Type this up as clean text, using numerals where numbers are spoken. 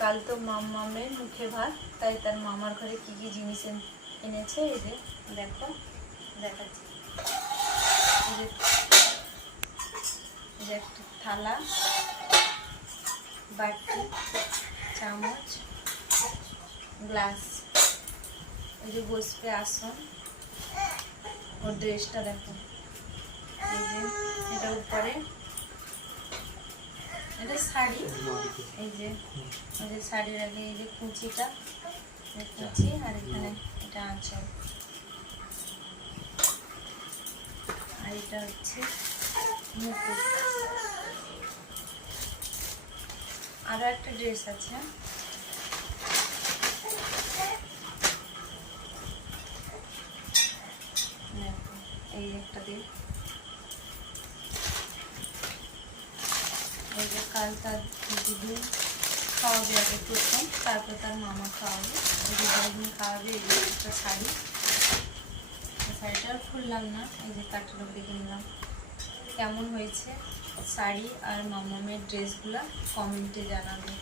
কাল তো মামের মুখে ভাত, তাই তার মামার ঘরে কি কি জিনিস এনেছে এই যে দেখো, দেখাচ্ছি। এই যে একটা থালা, বাটি, চামচ, গ্লাস, এই যে বসবে আসন, ওর ড্রেসটা দেখো, এই যে এটা উপরে, এটা শাড়ি, এই যে শাড়ির আগে এই যে কুচিটা, কুচি, আর এখানে এটা আঁচল, আর এটা হচ্ছে মুকুট। আরো একটা ড্রেস আছে, এই একটা দিন, এই যে কাল তার দিদি খাওয়াবে আগে প্রথম, তারপর তার মামা খাওয়াবে, এই যে দিদি খাওয়াবে। এই যে একটা শাড়ি, শাড়িটা আর খুললাম না, এই যে কাটালগ দেখে নিলাম। কেমন হয়েছে শাড়ি আর মামামের ড্রেসগুলো কমেন্টে জানাবে।